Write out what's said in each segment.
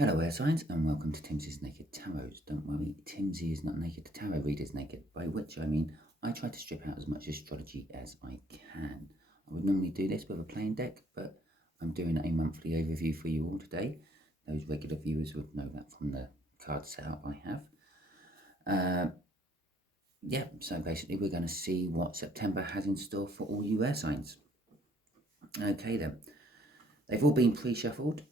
Hello air signs and welcome to Timsy's Naked Tarot. Don't worry, Timsy is not naked, the tarot reader's naked, by which I mean I try to strip out as much astrology as I can. I would normally do this with a plain deck, but I'm doing a monthly overview for you all today. Those regular viewers would know that from the card setup I have. So basically we're going to see what September has in store for all you air signs. Okay then, they've all been pre-shuffled.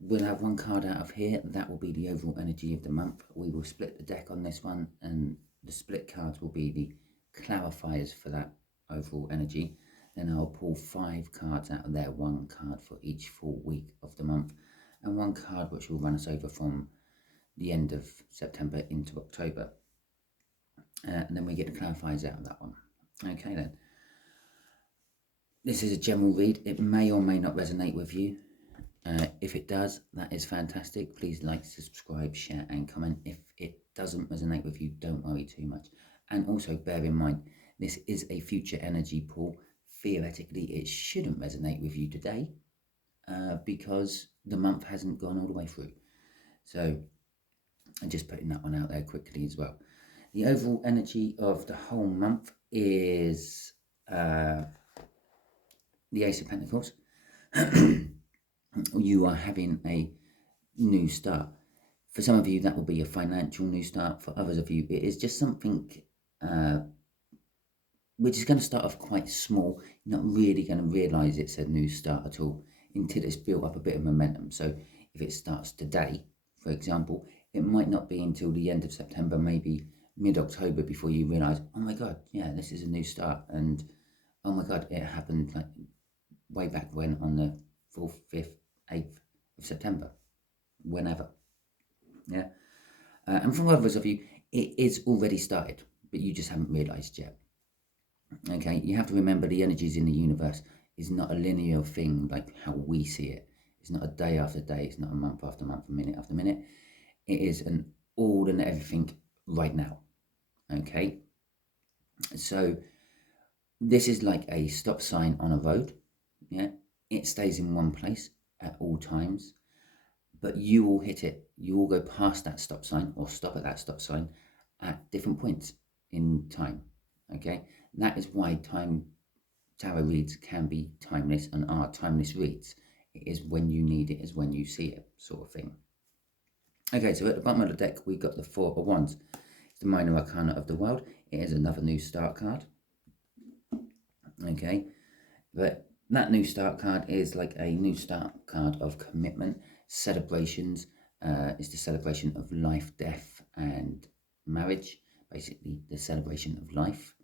We'll have one card out of here. That will be the overall energy of the month. We will split the deck on this one, and the split cards will be the clarifiers for that overall energy. Then I'll pull 5 cards out of there, 1 card for each full week of the month, and 1 card which will run us over from the end of September into October. And then we get the clarifiers out of that one. Okay then. This is a general read. It may or may not resonate with you. If it does, that is fantastic. Please like, subscribe, share and comment. If it doesn't resonate with you, don't worry too much. And also bear in mind, this is a future energy pull. Theoretically, it shouldn't resonate with you today because the month hasn't gone all the way through. So I'm just putting that one out there quickly as well. The overall energy of the whole month is the Ace of Pentacles. You are having a new start. For some of you, that will be a financial new start. For others of you, it is just something which is going to start off quite small. You're not really going to realise it's a new start at all until it's built up a bit of momentum. So if it starts today, for example, it might not be until the end of September, maybe mid-October, before you realise, oh my God, yeah, this is a new start. And oh my God, it happened like way back when on the 4th, 5th, 8th of September, whenever. Yeah. And for others of you, it is already started, but you just haven't realised yet. Okay, you have to remember the energies in the universe is not a linear thing like how we see it. It's not a day after day, it's not a month after month, a minute after minute. It is an all and everything right now. Okay, so this is like a stop sign on a road. Yeah, it stays in one place at all times, but you will hit it. You will go past that stop sign or stop at that stop sign at different points in time. Okay, that is why tarot reads can be timeless and are timeless reads. It is when you need it, is when you see it, sort of thing. Okay, so at the bottom of the deck we've got the 4 of Wands. It's the minor arcana of the world. It is another new start card. Okay, but that new start card is like a new start card of commitment, celebrations. It's the celebration of life, death, and marriage. Basically, the celebration of life.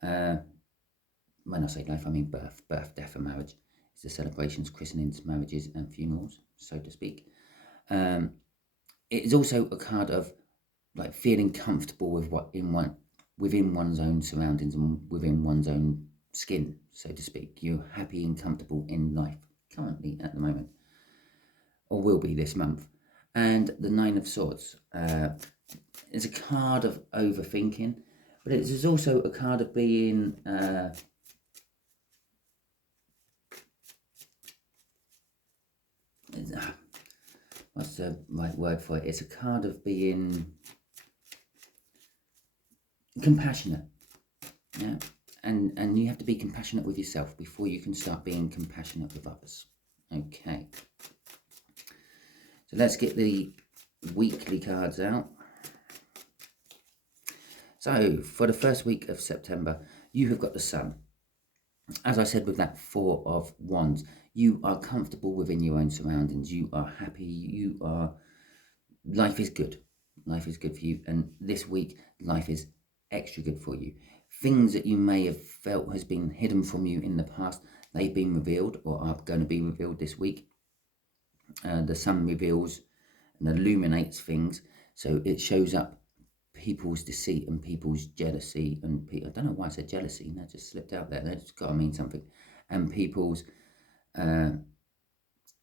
When I say life, I mean birth, death, and marriage. It's the celebrations, christenings, marriages, and funerals, so to speak. It is also a card of like feeling comfortable with within one's own surroundings and within one's own skin, so to speak. You're happy and comfortable in life currently at the moment, or will be this month. And the 9 of Swords is a card of overthinking, but it is also a card of being what's the right word for it? It's a card of being compassionate. Yeah. And you have to be compassionate with yourself before you can start being compassionate with others. Okay. So let's get the weekly cards out. So for the first week of September, you have got the Sun. As I said with that 4 of Wands, you are comfortable within your own surroundings. You are happy. Life is good. Life is good for you. And this week, life is extra good for you. Things that you may have felt has been hidden from you in the past, they've been revealed or are going to be revealed this week. The Sun reveals and illuminates things, so it shows up people's deceit and people's jealousy and I don't know why I said jealousy, that just slipped out there. That's got to mean something. And people's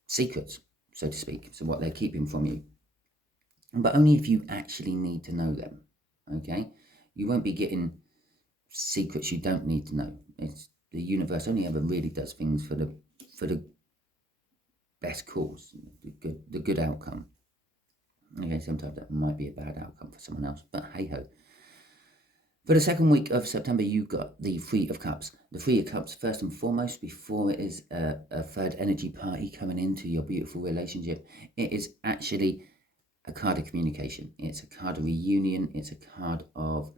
secrets, so to speak, so what they're keeping from you. But only if you actually need to know them. Okay, you won't be getting secrets you don't need to know. It's the universe only ever really does things for the best cause, the good outcome. Okay, sometimes that might be a bad outcome for someone else, but hey ho. For the second week of September, you got the Three of Cups. The Three of Cups, first and foremost, before it is a third energy party coming into your beautiful relationship, it is actually a card of communication. It's a card of reunion. It's a card of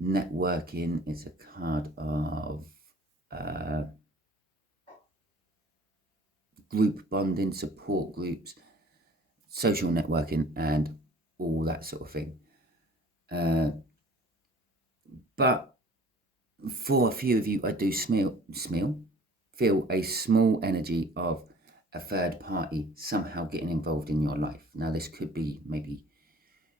networking. It's a card of group bonding, support groups, social networking, and all that sort of thing. But for a few of you, I do feel a small energy of a third party somehow getting involved in your life. Now, this could be maybe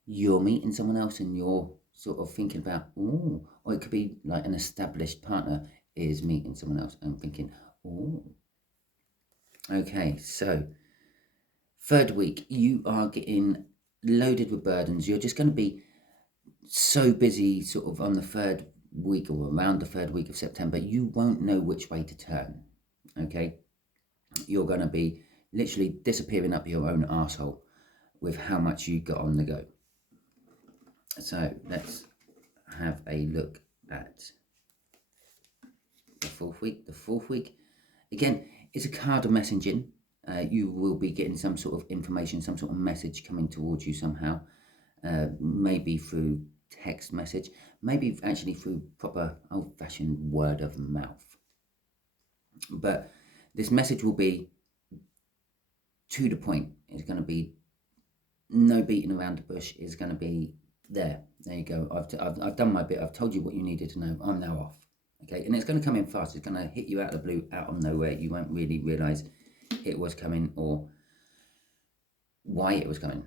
you're meeting someone else and you're sort of thinking about, oh, or it could be like an established partner is meeting someone else and thinking, oh. Okay, so third week, you are getting loaded with burdens. You're just going to be so busy sort of on the third week or around the third week of September, you won't know which way to turn. Okay, you're going to be literally disappearing up your own arsehole with how much you got on the go. So let's have a look at the fourth week. The fourth week, again, is a card of messaging. You will be getting some sort of information, some sort of message coming towards you somehow, maybe through text message, maybe actually through proper old-fashioned word of mouth. But this message will be to the point. It's going to be no beating around the bush. It's going to be there you go. I've done my bit. I've told you what you needed to know. I'm now off. Okay, and it's going to come in fast. It's going to hit you out of the blue, out of nowhere. You won't really realize it was coming or why it was coming.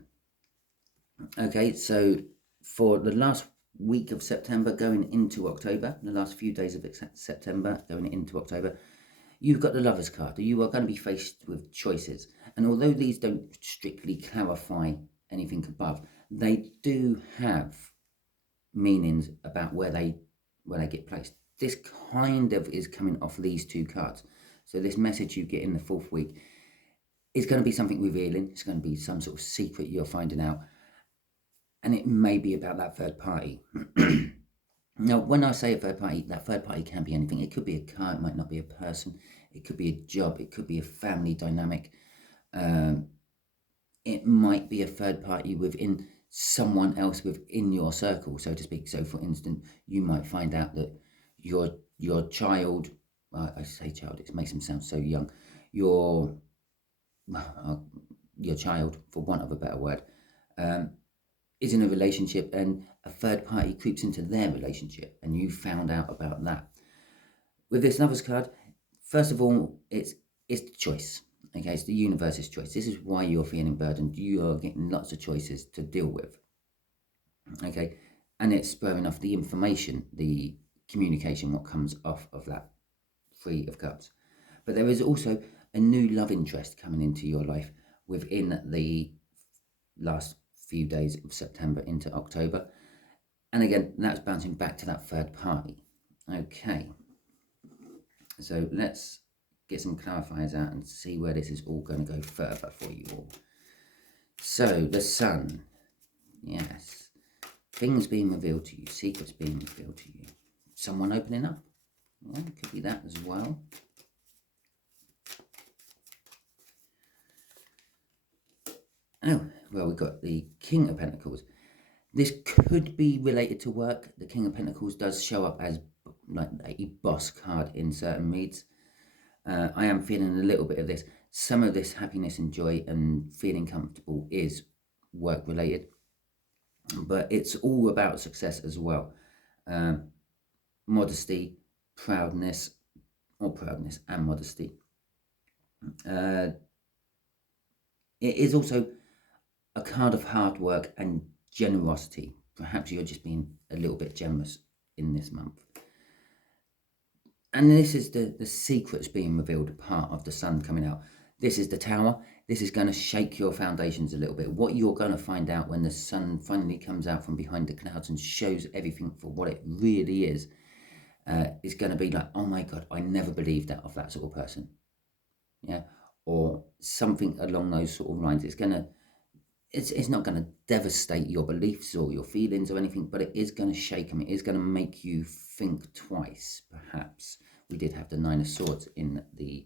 Okay, so for the last week of September going into October, the last few days of September going into October, you've got the Lovers card. You are going to be faced with choices. And although these don't strictly clarify anything above, they do have meanings about where they get placed. This kind of is coming off these two cards. So this message you get in the fourth week is going to be something revealing. It's going to be some sort of secret you're finding out. And it may be about that third party. Now, when I say a third party, that third party can be anything. It could be a car, it might not be a person. It could be a job, it could be a family dynamic. It might be a third party within someone else within your circle, so to speak. So, for instance, you might find out that your child, I say child, it makes them sound so young, your child, for want of a better word, is in a relationship and a third party creeps into their relationship and you found out about that. With this Lovers card, first of all, it's the choice. Okay, it's the universe's choice. This is why you're feeling burdened. You are getting lots of choices to deal with. Okay, and it's spurring off the information, the communication, what comes off of that Three of Cups. But there is also a new love interest coming into your life within the last few days of September into October. And again, that's bouncing back to that third party. Okay, so let's get some clarifiers out and see where this is all going to go further for you all. So, the Sun. Yes. Things being revealed to you. Secrets being revealed to you. Someone opening up. Yeah, could be that as well. Oh, well, we've got the King of Pentacles. This could be related to work. The King of Pentacles does show up as like a boss card in certain reads. I am feeling a little bit of this. Some of this happiness and joy and feeling comfortable is work related, but it's all about success as well. Modesty, proudness and modesty. It is also a card of hard work and generosity. Perhaps you're just being a little bit generous in this month. And this is the secrets being revealed, part of the Sun coming out. This is the Tower. This is going to shake your foundations a little bit. What you're going to find out when the Sun finally comes out from behind the clouds and shows everything for what it really is going to be like, oh my God, I never believed that of that sort of person. Yeah, or something along those sort of lines. It's going to it's not going to devastate your beliefs or your feelings or anything, but it is going to shake them. It is going to make you think twice, perhaps. We did have the Nine of Swords in the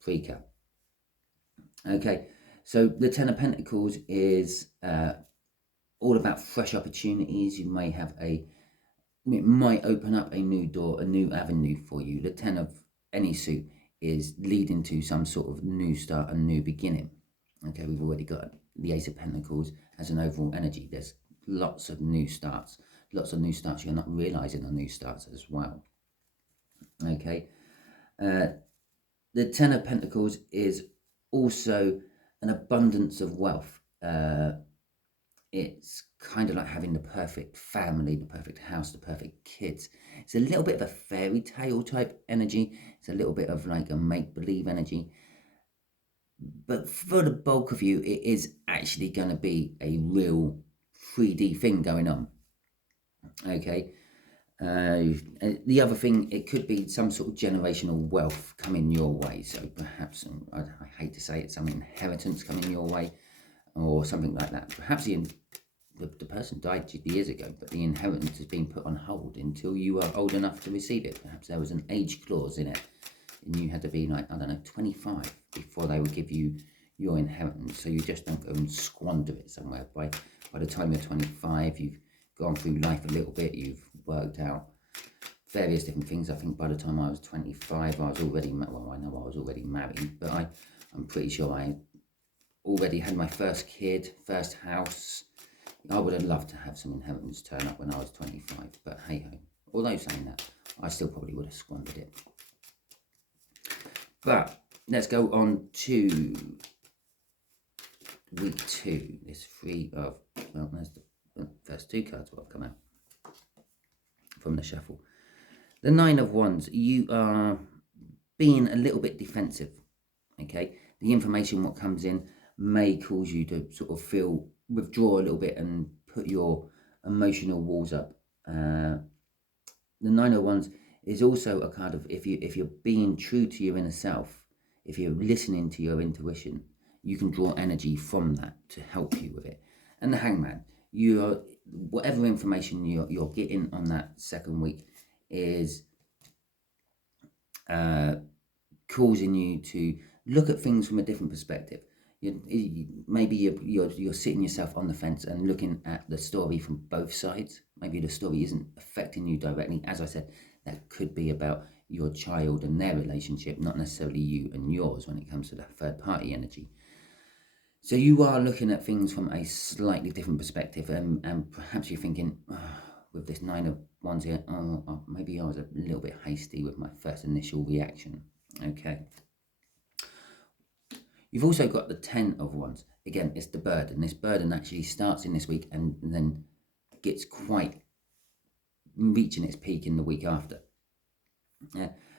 pre-cap. Okay, so the Ten of Pentacles is all about fresh opportunities. You may have it might open up a new door, a new avenue for you. The Ten of any suit is leading to some sort of new start, a new beginning. Okay, we've already got the Ace of Pentacles as an overall energy. There's lots of new starts. Lots of new starts. You're not realizing the new starts as well. Okay. The Ten of Pentacles is also an abundance of wealth. It's kind of like having the perfect family, the perfect house, the perfect kids. It's a little bit of a fairy tale type energy. It's a little bit of like a make-believe energy. But for the bulk of you, it is actually going to be a real 3D thing going on. Okay. The other thing, it could be some sort of generational wealth coming your way. So perhaps, I hate to say it, some inheritance coming your way or something like that. Perhaps the person died years ago, but the inheritance has been put on hold until you are old enough to receive it. Perhaps there was an age clause in it and you had to be like, I don't know, 25 before they would give you your inheritance. So you just don't go and squander it somewhere. By the time you're 25, you've gone through life a little bit, you've worked out various different things. I think by the time I was 25, I was already, well, I know I was already married, but I'm pretty sure I already had my first kid, first house. I would have loved to have some inheritance turn up when I was 25, but hey ho. Although saying that, I still probably would have squandered it. But let's go on to week 2. There's 3 of, well, there's the first 2 cards what have come out from the shuffle. The Nine of Wands, you are being a little bit defensive, okay? The information what comes in may cause you to sort of withdraw a little bit and put your emotional walls up. The Nine of Wands is also a card of if you're being true to your inner self, if you're listening to your intuition, you can draw energy from that to help you with it. And the Hangman, whatever information you're getting on that second week is causing you to look at things from a different perspective. Maybe you're sitting yourself on the fence and looking at the story from both sides. Maybe the story isn't affecting you directly. As I said, that could be about your child and their relationship, not necessarily you and yours when it comes to that third party energy. So you are looking at things from a slightly different perspective, and perhaps you're thinking, with this Nine of Wands here, maybe I was a little bit hasty with my first initial reaction. Okay. You've also got the Ten of Wands. Again, it's the burden. This burden actually starts in this week and then gets quite reaching its peak in the week after.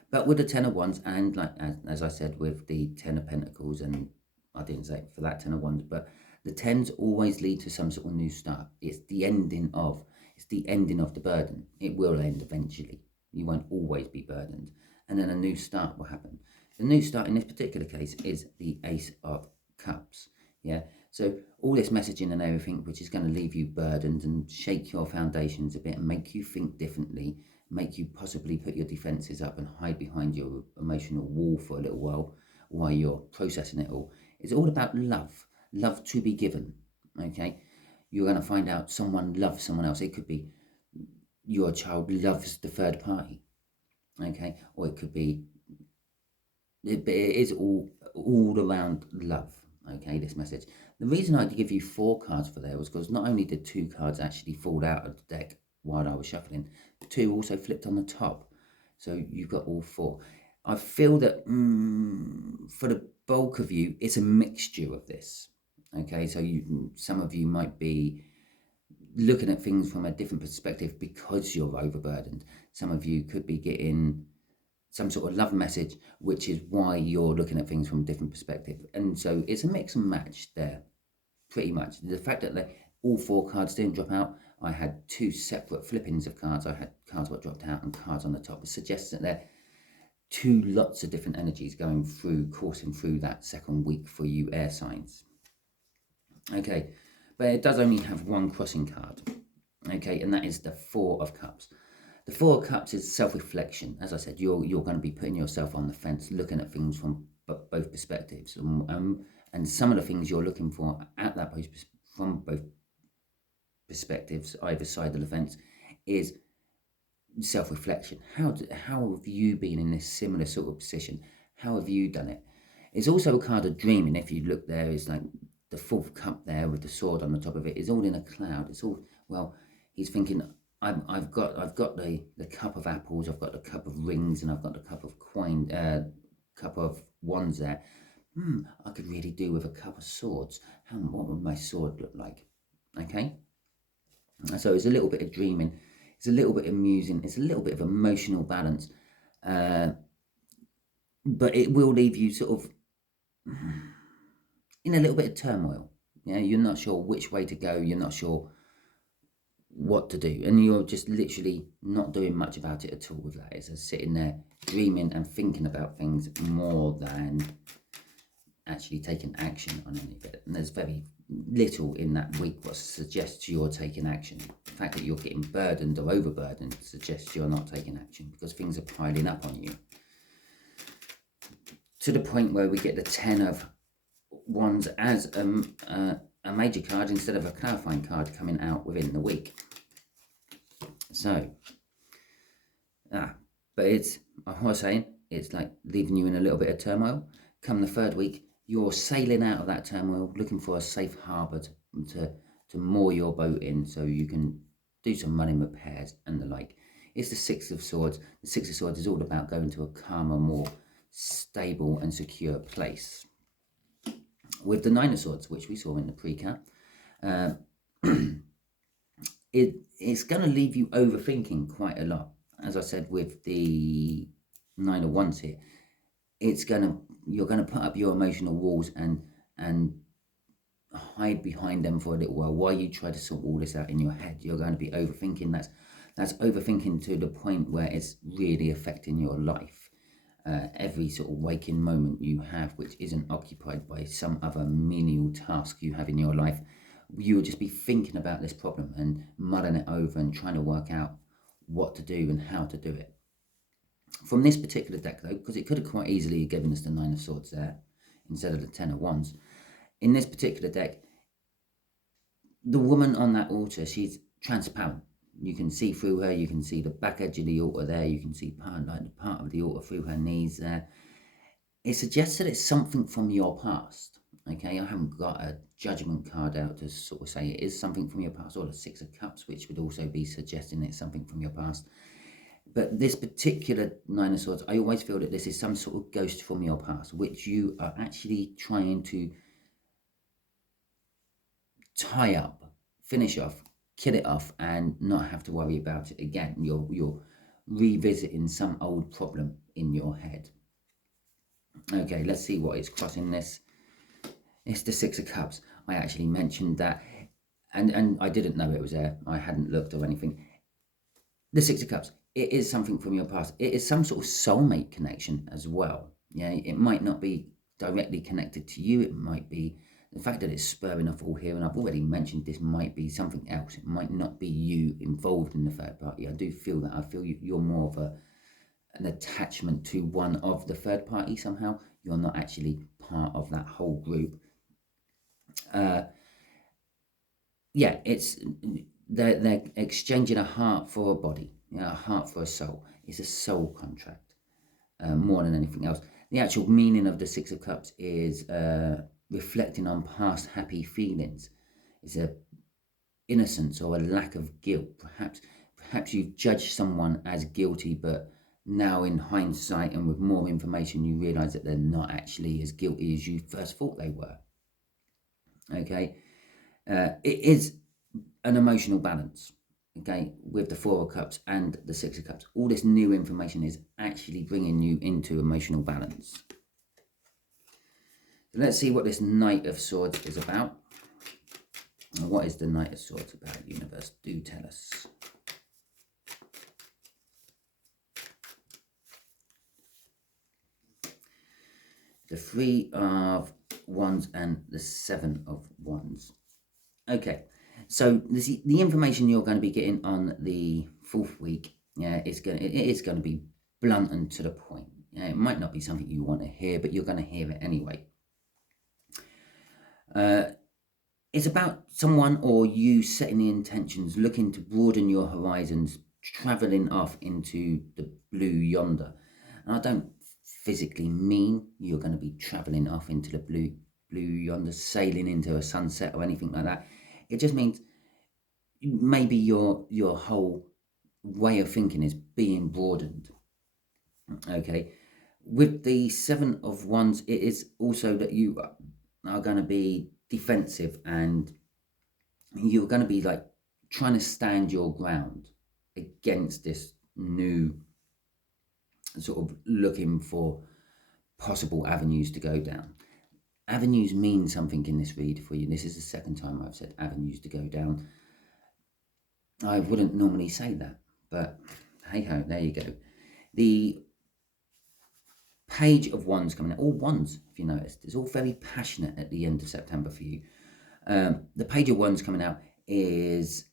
But with the Ten of Wands, and like as I said with the Ten of Pentacles, and I didn't say it for that Ten of Wands, but the tens always lead to some sort of new start. It's the ending of the burden. It will end eventually. You won't always be burdened. And then a new start will happen. The new start in this particular case is the Ace of Cups. Yeah. So all this messaging and everything, which is going to leave you burdened and shake your foundations a bit and make you think differently, make you possibly put your defenses up and hide behind your emotional wall for a little while you're processing it all. It's all about love to be given. Okay. You're going to find out someone loves someone else. It could be your child loves the third party. Okay. Or it could be, it is all around love. Okay, this message. The reason I give you 4 cards for there was because not only did 2 cards actually fall out of the deck while I was shuffling, 2 also flipped on the top. So you've got all 4. I feel that for the bulk of you, it's a mixture of this. Okay, so some of you might be looking at things from a different perspective because you're overburdened. Some of you could be getting some sort of love message, which is why you're looking at things from a different perspective. And so it's a mix and match there, pretty much. The fact that all 4 cards didn't drop out, I had 2 separate flippings of cards. I had cards that dropped out and cards on the top. It suggests that there are 2 lots of different energies coursing through that second week for you air signs. Okay, but it does only have one crossing card. Okay, and that is the Four of Cups. The Four of Cups is self-reflection. As I said, you're going to be putting yourself on the fence, looking at things from both perspectives, and some of the things you're looking for at that from both perspectives, either side of the fence, is self-reflection. How have you been in this similar sort of position? How have you done it? It's also a card of dreaming. If you look, there is like the fourth cup there with the sword on the top of it. It's all in a cloud. It's all, well, he's thinking, I've got the cup of apples, I've got the cup of rings, and I've got the cup of cup of wands there. I could really do with a cup of swords. What would my sword look like? Okay, so it's a little bit of dreaming, it's a little bit of musing, it's a little bit of emotional balance, but it will leave you sort of in a little bit of turmoil. Yeah, you're not sure which way to go, you're not sure what to do, and you're just literally not doing much about it at all with that. It's just sitting there dreaming and thinking about things more than actually taking action on any of it. And there's very little in that week what suggests you're taking action. The fact that you're getting burdened or overburdened suggests you're not taking action, because things are piling up on you, to the point where we get the 10 of Wands as a major card instead of a clarifying card coming out within the week. So, but it's, I was saying, it's like leaving you in a little bit of turmoil. Come the third week, you're sailing out of that turmoil, looking for a safe harbour to moor your boat in, so you can do some running repairs and the like. It's the Six of Swords. The Six of Swords is all about going to a calmer, more stable and secure place. With the Nine of Swords, which we saw in the pre-cap, it's going to leave you overthinking quite a lot. As I said with the Nine of Wands here, you're going to put up your emotional walls and hide behind them for a little while you try to sort all this out in your head. You're going to be overthinking. That's overthinking to the point where it's really affecting your life. Every sort of waking moment you have, which isn't occupied by some other menial task you have in your life, you will just be thinking about this problem and mulling it over and trying to work out what to do and how to do it. From this particular deck, though, because it could have quite easily given us the Nine of Swords there instead of the 10 of Wands, in this particular deck, the woman on that altar, she's transparent. You can see through her, you can see the back edge of the altar there, you can see part of the altar through her knees there. It suggests that it's something from your past. Okay, I haven't got a judgment card out to sort of say it is something from your past, or the Six of Cups, which would also be suggesting it's something from your past. But this particular Nine of Swords, I always feel that this is some sort of ghost from your past, which you are actually trying to tie up, finish off, kill it off, and not have to worry about it again. You're revisiting some old problem in your head. Okay, let's see what is crossing this. It's the Six of Cups. I actually mentioned that, and I didn't know it was there. I hadn't looked or anything. The Six of Cups, it is something from your past. It is some sort of soulmate connection as well. Yeah, it might not be directly connected to you. It might be the fact that it's spurring off all here, and I've already mentioned this might be something else. It might not be you involved in the third party. I do feel that. I feel you're more of an attachment to one of the third party somehow. You're not actually part of that whole group. Yeah, it's they're exchanging a heart for a body, a heart for a soul. It's a soul contract more than anything else. The actual meaning of the Six of Cups is reflecting on past happy feelings. It's a innocence or a lack of guilt. Perhaps you've judged someone as guilty, but now in hindsight and with more information, you realise that they're not actually as guilty as you first thought they were. Okay, it is an emotional balance. Okay, with the Four of Cups and the Six of Cups, all this new information is actually bringing you into emotional balance. So let's see what this Knight of Swords is about. What is the Knight of Swords about, universe? Do tell us. the Three of Wands and the Seven of Wands. Okay, so the information you're going to be getting on the 4th week, it is going to be blunt and to the point. It might not be something you want to hear, but you're going to hear it anyway. It's about someone or you setting the intentions, looking to broaden your horizons, travelling off into the blue yonder. And I don't physically mean you're going to be travelling off into the blue yonder, sailing into a sunset or anything like that. It just means maybe your whole way of thinking is being broadened. Okay, with the Seven of Wands, it is also that you are going to be defensive, and you're going to be like trying to stand your ground against this new sort of looking for possible avenues to go down. Avenues mean something in this read for you. This is the second time I've said avenues to go down. I wouldn't normally say that, but hey ho, there you go. The Page of Wands coming out, all wands, if you noticed, it's all very passionate at the end of September for you. The Page of Wands coming out is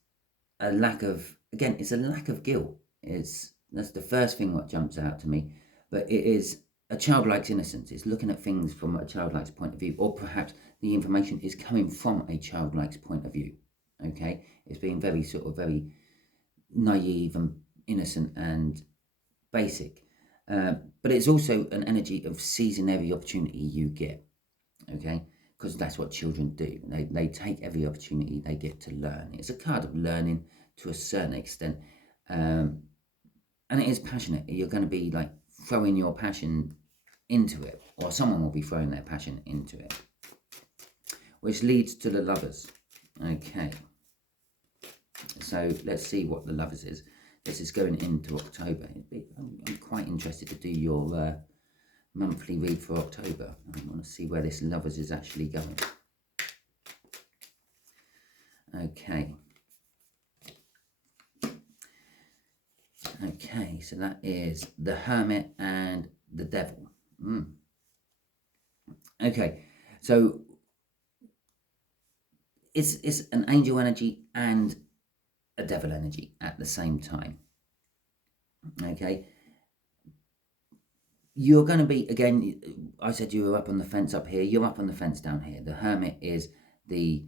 a lack of, again, it's a lack of guilt. That's the first thing what jumps out to me, but it is a childlike innocence. It's looking at things from a childlike's point of view, or perhaps the information is coming from a childlike's point of view. Okay, it's being very sort of very naive and innocent and basic, but it's also an energy of seizing every opportunity you get. Okay, because that's what children do. They take every opportunity they get to learn. It's a card of learning to a certain extent, and it is passionate. You're going to be like throwing your passion into it, or someone will be throwing their passion into it, which leads to the Lovers. Okay, so let's see what the Lovers is. This is going into October. I'm quite interested to do your monthly read for October. I want to see where this Lovers is actually going. Okay. Okay, so that is the Hermit and the Devil. Okay, so it's an angel energy and a devil energy at the same time. Okay, you're going to be, again, I said you were up on the fence up here, you're up on the fence down here. The Hermit is the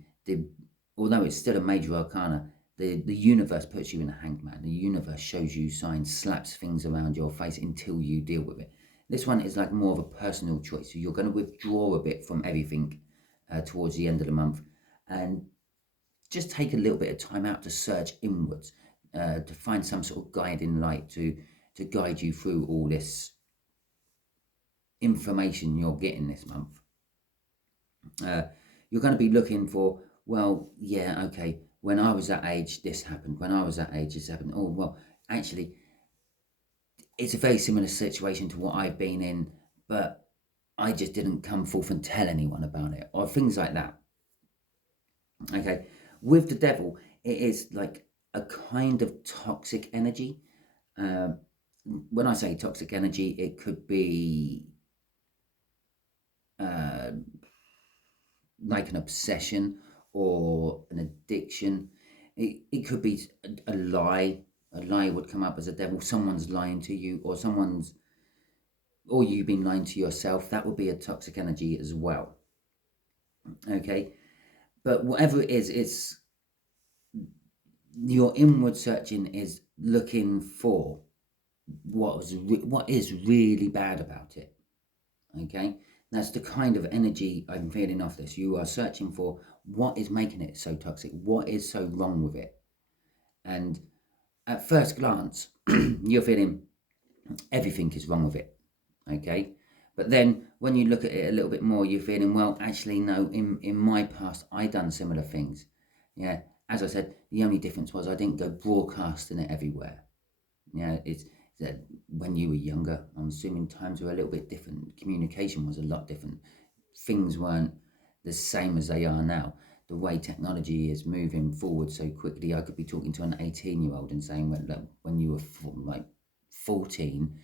although it's still a major arcana, the universe puts you in a hanged man. The universe shows you signs, slaps things around your face until you deal with it. This one is like more of a personal choice. So you're going to withdraw a bit from everything towards the end of the month, and just take a little bit of time out to search inwards, to find some sort of guiding light to guide you through all this information you're getting this month. You're going to be looking for, well, yeah, okay, when I was that age, this happened. When I was that age, this happened. Oh, well, actually, it's a very similar situation to what I've been in, but I just didn't come forth and tell anyone about it, or things like that. Okay, with the Devil, it is like a kind of toxic energy. When I say toxic energy, it could be like an obsession or an addiction. It could be a lie. A lie would come up as a devil. Someone's lying to you, or you've been lying to yourself. That would be a toxic energy as well. Okay, but whatever it is, it's your inward searching is looking for what is really bad about it. Okay, that's the kind of energy I'm feeling off this. You are searching for what is making it so toxic, what is so wrong with it. And at first glance, you're feeling everything is wrong with it. Okay, but then when you look at it a little bit more, you're feeling, well, actually, no, in my past, I done similar things. Yeah, as I said, the only difference was I didn't go broadcasting it everywhere. Yeah, it's that when you were younger, I'm assuming times were a little bit different. Communication was a lot different. Things weren't the same as they are now. The way technology is moving forward so quickly, I could be talking to an 18-year-old and saying, well, look, when you were like 14,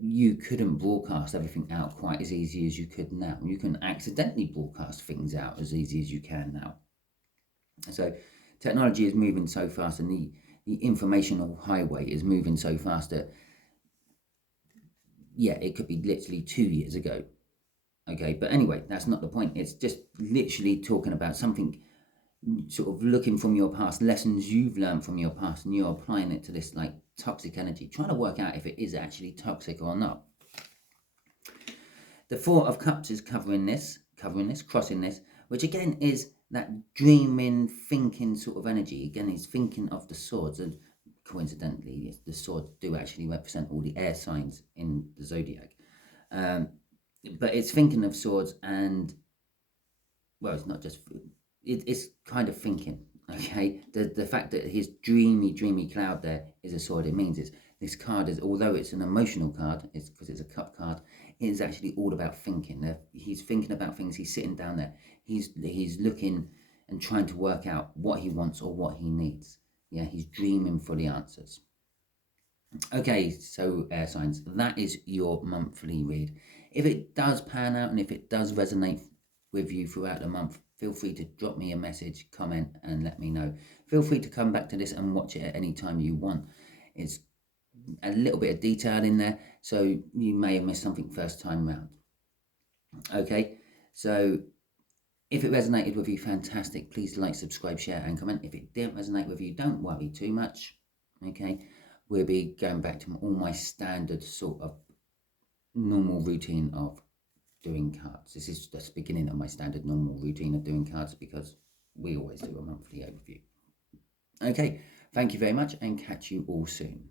you couldn't broadcast everything out quite as easy as you could now. You can accidentally broadcast things out as easy as you can now. So technology is moving so fast, and the informational highway is moving so fast that, yeah, it could be literally 2 years ago. Okay, but anyway, that's not the point. It's just literally talking about something, sort of looking from your past, lessons you've learned from your past, and you're applying it to this like toxic energy, trying to work out if it is actually toxic or not. The Four of Cups is covering this, crossing this, which again is that dreaming, thinking sort of energy. Again, he's thinking of the swords, and coincidentally, the swords do actually represent all the air signs in the zodiac. But it's thinking of swords, and, well, it's not just, it's kind of thinking, okay? The fact that his dreamy cloud there is a sword, it means is this card is, although it's an emotional card, it's because it's a cup card, it is actually all about thinking. He's thinking about things, he's sitting down there, he's looking and trying to work out what he wants or what he needs. Yeah, he's dreaming for the answers. Okay, so air signs, that is your monthly read. If it does pan out and if it does resonate with you throughout the month, feel free to drop me a message, comment, and let me know. Feel free to come back to this and watch it at any time you want. It's a little bit of detail in there, so you may have missed something first time round. Okay, so if it resonated with you, fantastic. Please like, subscribe, share, and comment. If it didn't resonate with you, don't worry too much. Okay, we'll be going back to all my standard sort of normal routine of doing cards. This is just the beginning of my standard normal routine of doing cards, because we always do a monthly overview. Okay, thank you very much, and catch you all soon.